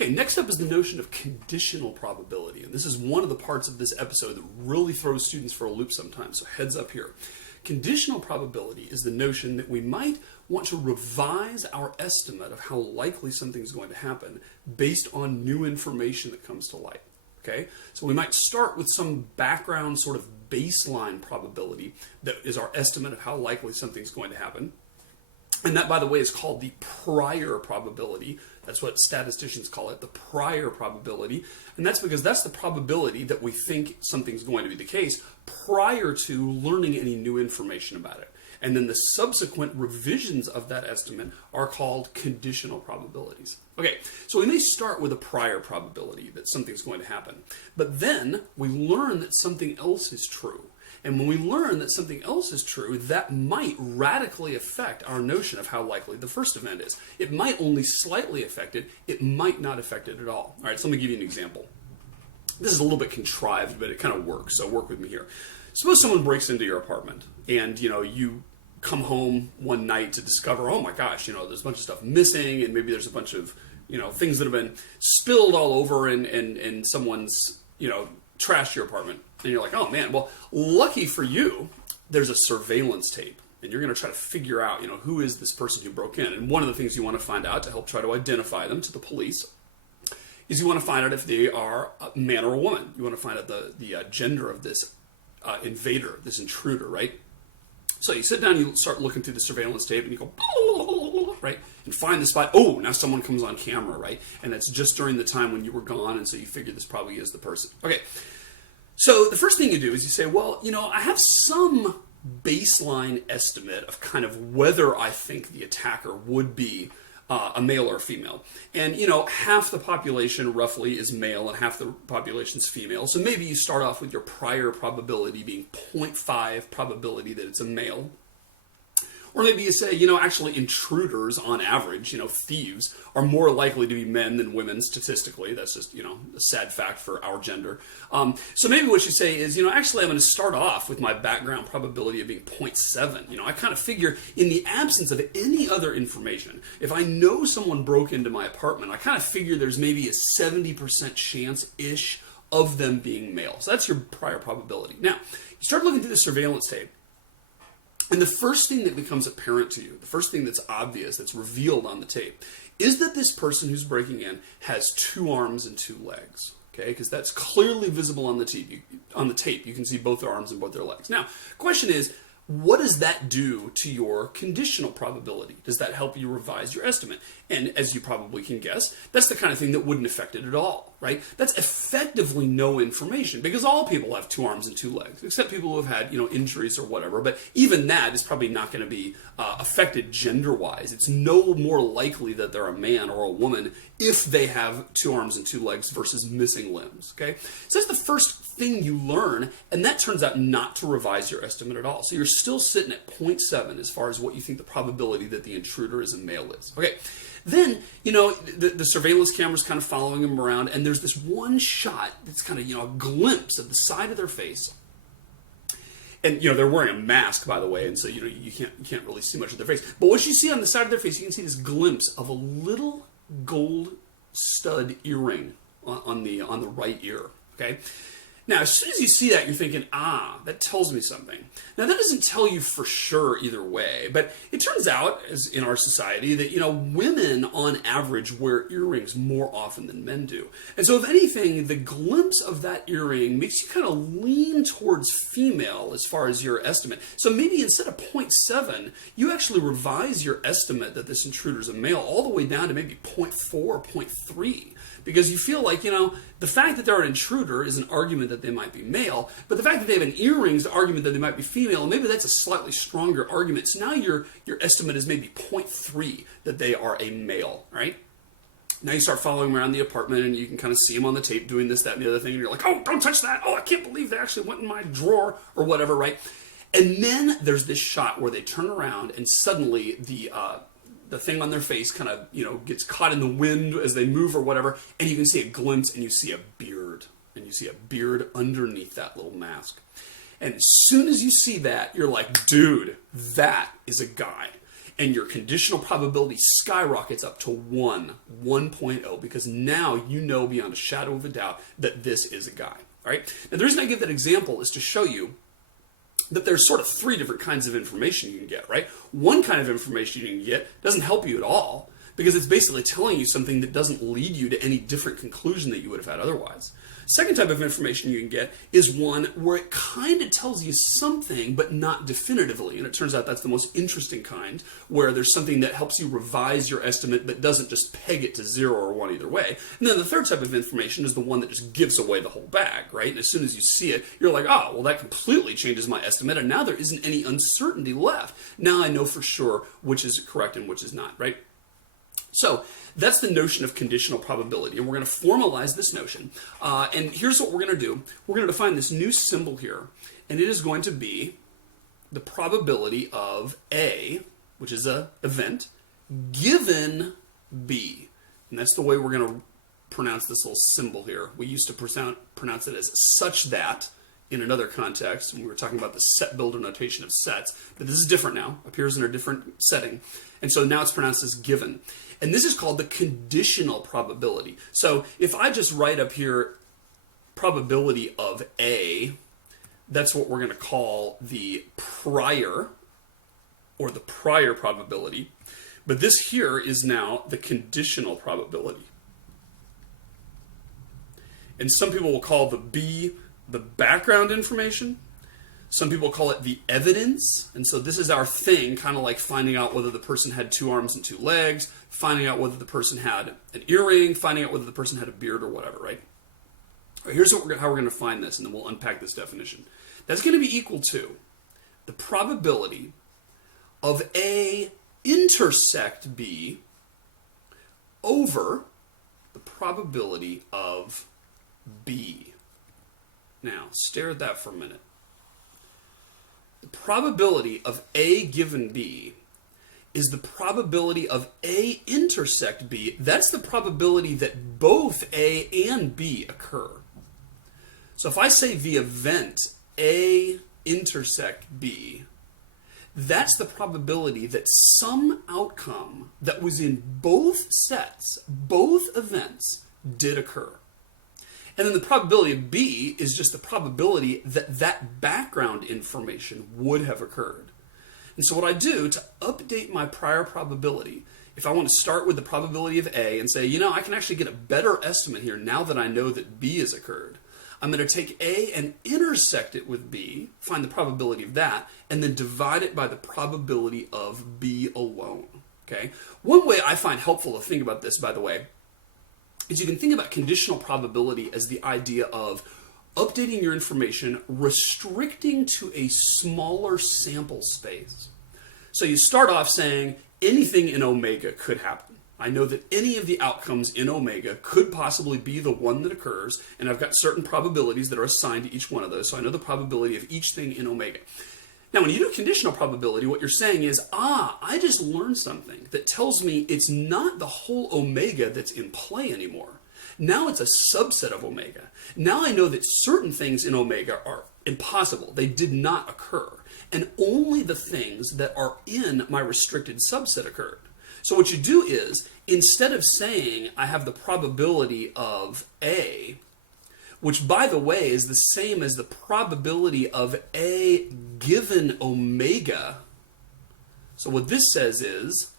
Okay, next up is the notion of conditional probability. And this is one of the parts of this episode that really throws students for a loop sometimes, so heads up here. Conditional probability is the notion that we might want to revise our estimate of how likely something's going to happen based on new information that comes to light. Okay, so we might start with some background sort of baseline probability that is our estimate of how likely something's going to happen. And that, by the way, is called the prior probability. That's what statisticians call it, the prior probability. And that's because that's the probability that we think something's going to be the case prior to learning any new information about it. And then the subsequent revisions of that estimate are called conditional probabilities. Okay, so we may start with a prior probability that something's going to happen. But then we learn that something else is true. And when we learn that something else is true, that might radically affect our notion of how likely the first event is. It might only slightly affect it. It might not affect it at all. All right, so let me give you an example. This is a little bit contrived, but it kind of works, so work with me here. Suppose someone breaks into your apartment and, you come home one night to discover, oh my gosh, there's a bunch of stuff missing, and maybe there's a bunch of, things that have been spilled all over and someone's, trashed your apartment. And you're like, oh man, well, lucky for you, there's a surveillance tape. And you're going to try to figure out, who is this person who broke in? And one of the things you want to find out to help try to identify them to the police is you want to find out if they are a man or a woman. You want to find out the gender of this invader, this intruder, right? So you sit down, you start looking through the surveillance tape, and you go, right, and find the spot. Oh, now someone comes on camera, right? And that's just during the time when you were gone, and so you figure this probably is the person. Okay. So the first thing you do is you say, well, I have some baseline estimate of kind of whether I think the attacker would be a male or a female. And, half the population roughly is male and half the population is female. So maybe you start off with your prior probability being 0.5 probability that it's a male. Or maybe you say, actually intruders on average, thieves, are more likely to be men than women statistically. That's just, a sad fact for our gender. So maybe what you say is, actually I'm going to start off with my background probability of being 0.7. I kind of figure in the absence of any other information, if I know someone broke into my apartment, I kind of figure there's maybe a 70% chance-ish of them being male. So that's your prior probability. Now, you start looking through the surveillance tape, and the first thing that becomes apparent to you, the first thing that's obvious, that's revealed on the tape, is that this person who's breaking in has 2 arms and 2 legs. Okay, because that's clearly visible on the tape. You can see both their arms and both their legs. Now, question is, what does that do to your conditional probability? Does that help you revise your estimate? And as you probably can guess, that's the kind of thing that wouldn't affect it at all, right? That's effectively no information because all people have 2 arms and 2 legs, except people who have had, injuries or whatever. But even that is probably not going to be affected gender-wise. It's no more likely that they're a man or a woman if they have 2 arms and 2 legs versus missing limbs, okay? So that's the first thing you learn, and that turns out not to revise your estimate at all. So you're still sitting at 0.7 as far as what you think the probability that the intruder is a male is. Okay, then, the surveillance camera's kind of following them around, and there's this one shot that's kind of, a glimpse of the side of their face. And, they're wearing a mask, by the way, and so, you can't really see much of their face. But what you see on the side of their face, you can see this glimpse of a little gold stud earring on the right ear, okay? Now, as soon as you see that, you're thinking, that tells me something. Now, that doesn't tell you for sure either way, but it turns out, as in our society, that, women on average wear earrings more often than men do. And so, if anything, the glimpse of that earring makes you kind of lean towards female as far as your estimate. So maybe instead of 0.7, you actually revise your estimate that this intruder is a male all the way down to maybe 0.4 or 0.3. Because you feel like, the fact that they're an intruder is an argument that they might be male, but the fact that they have an earring is the argument that they might be female, and maybe that's a slightly stronger argument. So now your estimate is maybe 0.3 that they are a male, right? Now you start following around the apartment, and you can kind of see them on the tape doing this, that, and the other thing, and you're like, oh, don't touch that. Oh, I can't believe they actually went in my drawer, or whatever, right? And then there's this shot where they turn around, and suddenly the thing on their face kind of, gets caught in the wind as they move or whatever, and you can see a glimpse, and you see a beard, and you see a beard underneath that little mask. And as soon as you see that, you're like, dude, that is a guy. and your conditional probability skyrockets up to 1.0, because now you know beyond a shadow of a doubt that this is a guy. All right? Now, the reason I give that example is to show you that there's sort of three different kinds of information you can get, right? One kind of information you can get doesn't help you at all, because it's basically telling you something that doesn't lead you to any different conclusion that you would have had otherwise. Second type of information you can get is one where it kind of tells you something, but not definitively. And it turns out that's the most interesting kind, where there's something that helps you revise your estimate, but doesn't just peg it to 0 or 1 either way. And then the third type of information is the one that just gives away the whole bag, right? And as soon as you see it, you're like, oh, well, that completely changes my estimate, and now there isn't any uncertainty left. Now I know for sure which is correct and which is not, right? So that's the notion of conditional probability, and we're going to formalize this notion. And here's what we're going to do. We're going to define this new symbol here, and it is going to be the probability of A, which is an event, given B. And that's the way we're going to pronounce this little symbol here. We used to pronounce it as such that in another context, and we were talking about the set builder notation of sets, but this is different now, appears in a different setting, and so now it's pronounced as given. And this is called the conditional probability. So if I just write up here probability of A, that's what we're going to call the prior, or the prior probability, but this here is now the conditional probability. And some people will call the B the background information. Some people call it the evidence. And so this is our thing, kind of like finding out whether the person had 2 arms and 2 legs, finding out whether the person had an earring, finding out whether the person had a beard or whatever, right? All right, here's how we're going to find this, and then we'll unpack this definition. That's going to be equal to the probability of A intersect B over the probability of B. Now, stare at that for a minute. The probability of A given B is the probability of A intersect B. That's the probability that both A and B occur. So if I say the event A intersect B, that's the probability that some outcome that was in both sets, both events, did occur. And then the probability of B is just the probability that that background information would have occurred. And so what I do to update my prior probability, if I want to start with the probability of A and say, you know, I can actually get a better estimate here now that I know that B has occurred, I'm going to take A and intersect it with B, find the probability of that, and then divide it by the probability of B alone. Okay? One way I find helpful to think about this, by the way, is you can think about conditional probability as the idea of updating your information, restricting to a smaller sample space. So you start off saying anything in omega could happen. I know that any of the outcomes in omega could possibly be the one that occurs, and I've got certain probabilities that are assigned to each one of those, so I know the probability of each thing in omega. Now, when you do conditional probability, what you're saying is, I just learned something that tells me it's not the whole omega that's in play anymore. Now it's a subset of omega. Now I know that certain things in omega are impossible. They did not occur. And only the things that are in my restricted subset occurred. So what you do is, instead of saying I have the probability of A, which, by the way, is the same as the probability of A given omega. So what this says is,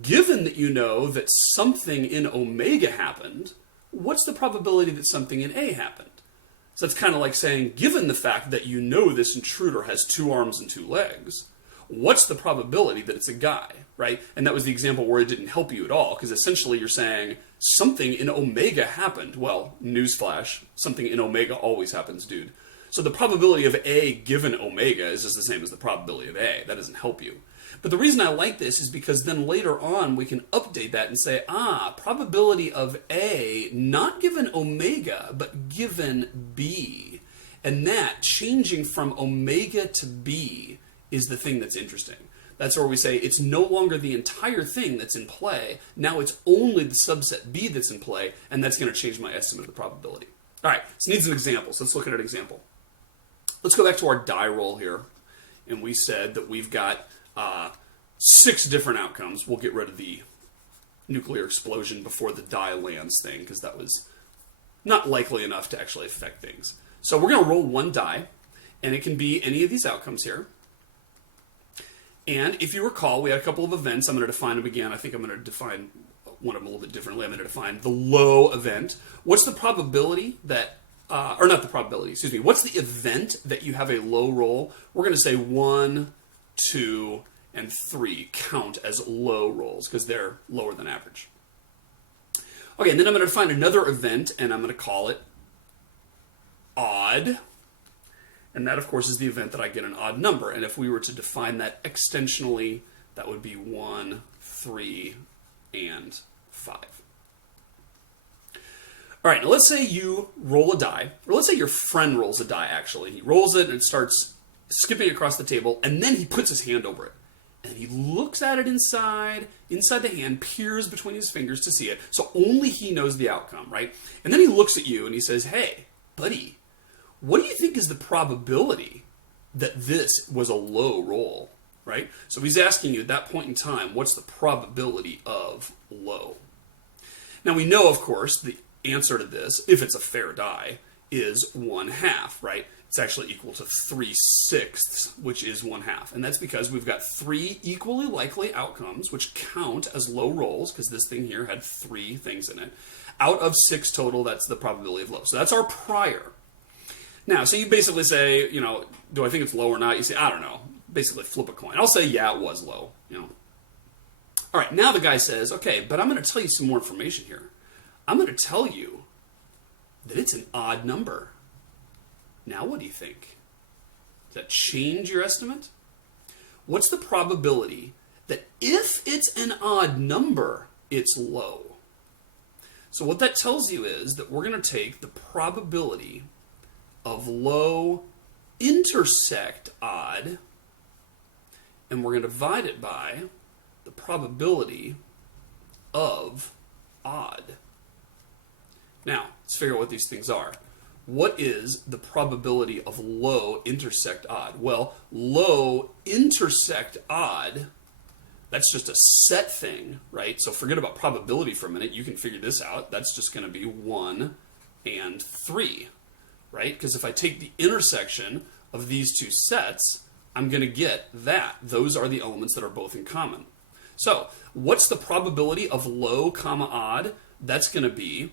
given that you know that something in omega happened, what's the probability that something in A happened? So it's kind of like saying, given the fact that you know this intruder has 2 arms and 2 legs, what's the probability that it's a guy, right? And that was the example where it didn't help you at all, because essentially you're saying something in omega happened. Well, newsflash, something in omega always happens, dude. So the probability of A given omega is just the same as the probability of A. That doesn't help you. But the reason I like this is because then later on we can update that and say, probability of A not given omega, but given B. And that, changing from omega to B, is the thing that's interesting. That's where we say it's no longer the entire thing that's in play. Now it's only the subset B that's in play, and that's going to change my estimate of the probability. All right, so it needs an example. So let's look at an example. Let's go back to our die roll here. And we said that we've got 6 different outcomes. We'll get rid of the nuclear explosion before the die lands thing, because that was not likely enough to actually affect things. So we're going to roll 1 die, and it can be any of these outcomes here. And if you recall, we had a couple of events. I'm going to define them again. I think I'm going to define one of them a little bit differently. I'm going to define the low event. What's the probability that, or not the probability, excuse me, what's the event that you have a low roll? We're going to say 1, 2, and 3 count as low rolls because they're lower than average. Okay, and then I'm going to define another event, and I'm going to call it odd. And that, of course, is the event that I get an odd number. And if we were to define that extensionally, that would be 1, 3, and 5. All right, now let's say you roll a die, or let's say your friend rolls a die, actually. He rolls it and it starts skipping across the table, and then he puts his hand over it. And he looks at it inside the hand, peers between his fingers to see it, so only he knows the outcome, right? And then he looks at you and he says, hey, buddy, what do you think is the probability that this was a low roll, right? So he's asking you at that point in time, what's the probability of low? Now we know, of course, the answer to this, if it's a fair die, is 1/2, right? It's actually equal to 3/6, which is 1/2. And that's because we've got 3 equally likely outcomes, which count as low rolls, because this thing here had 3 things in it. Out of 6 total, that's the probability of low. So that's our prior. Now, so you basically say, you know, do I think it's low or not? You say, I don't know. Basically flip a coin. I'll say, yeah, it was low, you know. All right, now the guy says, okay, but I'm going to tell you some more information here. I'm going to tell you that it's an odd number. Now what do you think? Does that change your estimate? What's the probability that if it's an odd number, it's low? So what that tells you is that we're going to take the probability of low intersect odd, and we're going to divide it by the probability of odd. Now, let's figure out what these things are. What is the probability of low intersect odd? Well, low intersect odd, that's just a set thing, right? So forget about probability for a minute. You can figure this out. That's just going to be 1 and 3, right? Because if I take the intersection of these two sets, I'm going to get that. Those are the elements that are both in common. So what's the probability of low comma odd? That's going to be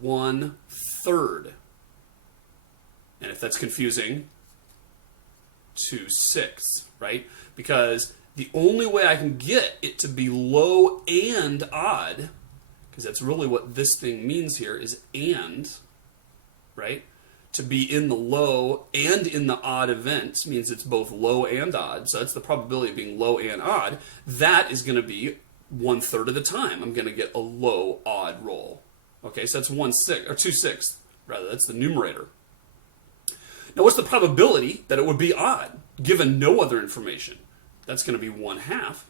1/3. And if that's confusing, 2/6, right? Because the only way I can get it to be low and odd, because that's really what this thing means here, is and, right? To be in the low and in the odd events means it's both low and odd. So that's the probability of being low and odd. That is going to be 1/3 of the time. I'm going to get a low odd roll. Okay, so that's 1/6 or 2/6 rather. That's the numerator. Now, what's the probability that it would be odd given no other information? That's going to be 1/2.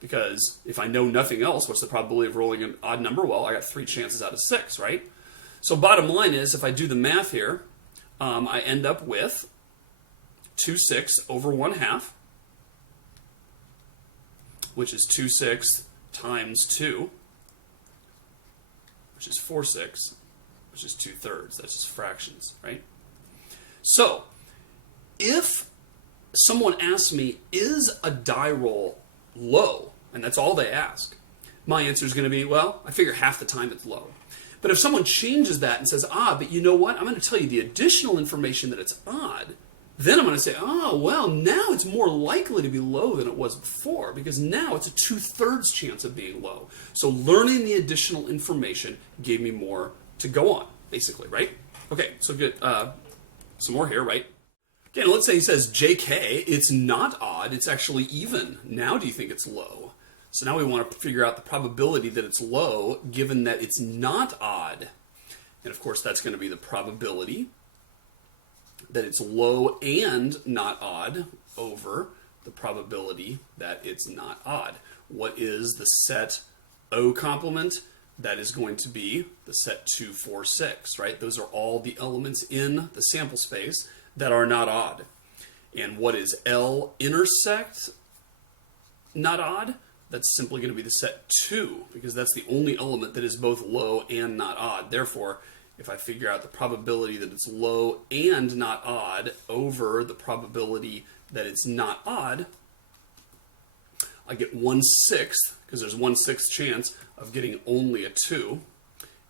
Because if I know nothing else, what's the probability of rolling an odd number? Well, I got 3 chances out of 6, right? So bottom line is, if I do the math here, I end up with 2/6 over 1/2, which is 2/6 times 2, which is 4/6, which is 2/3. That's just fractions, right? So if someone asks me, is a die roll low? And that's all they ask. My answer is going to be, well, I figure half the time it's low. But if someone changes that and says, but you know what? I'm going to tell you the additional information that it's odd. Then I'm going to say, well, now it's more likely to be low than it was before, because now it's a 2/3 chance of being low. So learning the additional information gave me more to go on, basically, right? Okay, so good. Some more here, right? Okay, let's say he says, JK, it's not odd, it's actually even. Now do you think it's low? So now we want to figure out the probability that it's low, given that it's not odd. And of course, that's going to be the probability that it's low and not odd over the probability that it's not odd. What is the set O complement? That is going to be the set 2, 4, 6, right? Those are all the elements in the sample space that are not odd. And what is L intersect? not odd, that's simply going to be the set 2, because that's the only element that is both low and not odd. Therefore, if I figure out the probability that it's low and not odd over the probability that it's not odd, I get 1/6, because there's 1/6 chance of getting only a 2.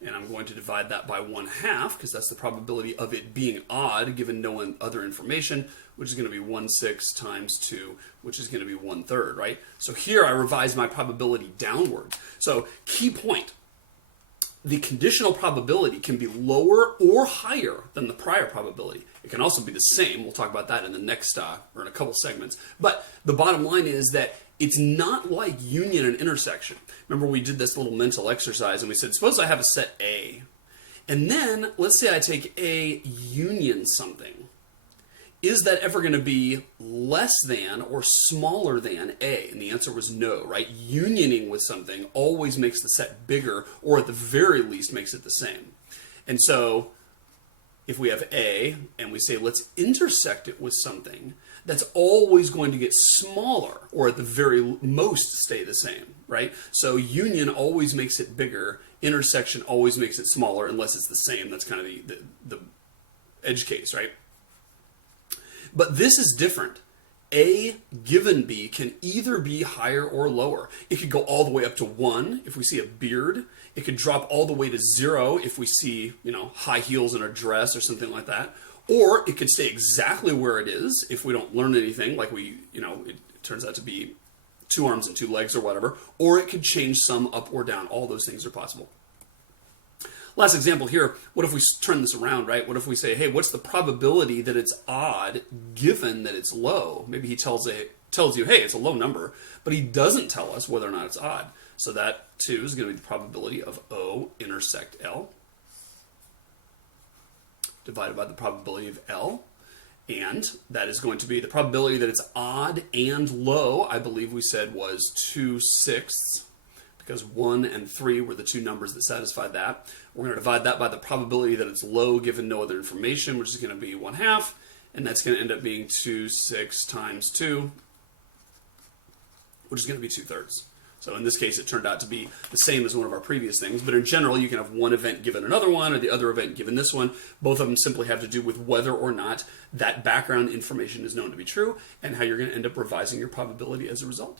And I'm going to divide that by 1/2, because that's the probability of it being odd given no other information, which is going to be 1/6 times 2, which is going to be 1/3, right? So here I revise my probability downward. So key point, the conditional probability can be lower or higher than the prior probability. It can also be the same. We'll talk about that in the next, or in a couple segments. But the bottom line is that it's not like union and intersection. Remember, we did this little mental exercise and we said, suppose I have a set A. And then, let's say I take A union something. Is that ever going to be less than or smaller than A? And the answer was no, right? Unioning with something always makes the set bigger, or at the very least makes it the same. And so, if we have A and we say let's intersect it with something, that's always going to get smaller, or at the very most stay the same, right? So union always makes it bigger, intersection always makes it smaller unless it's the same. That's kind of the edge case, right? But this is different. A given B can either be higher or lower. It could go all the way up to 1 if we see a beard. It could drop all the way to 0 if we see, high heels in a dress or something like that. Or it could stay exactly where it is if we don't learn anything, like it turns out to be 2 arms and 2 legs or whatever. Or it could change some up or down. All those things are possible. Last example here, what if we turn this around, right? What if we say, hey, what's the probability that it's odd given that it's low? Maybe he tells you, hey, it's a low number, but he doesn't tell us whether or not it's odd. So that, too, is going to be the probability of O intersect L divided by the probability of L. And that is going to be the probability that it's odd and low, I believe we said was 2/6, because 1 and 3 were the two numbers that satisfied that. We're going to divide that by the probability that it's low given no other information, which is going to be 1/2, and that's going to end up being 2/6 times 2, which is going to be 2/3. So in this case, it turned out to be the same as one of our previous things, but in general, you can have one event given another one, or the other event given this one. Both of them simply have to do with whether or not that background information is known to be true, and how you're going to end up revising your probability as a result.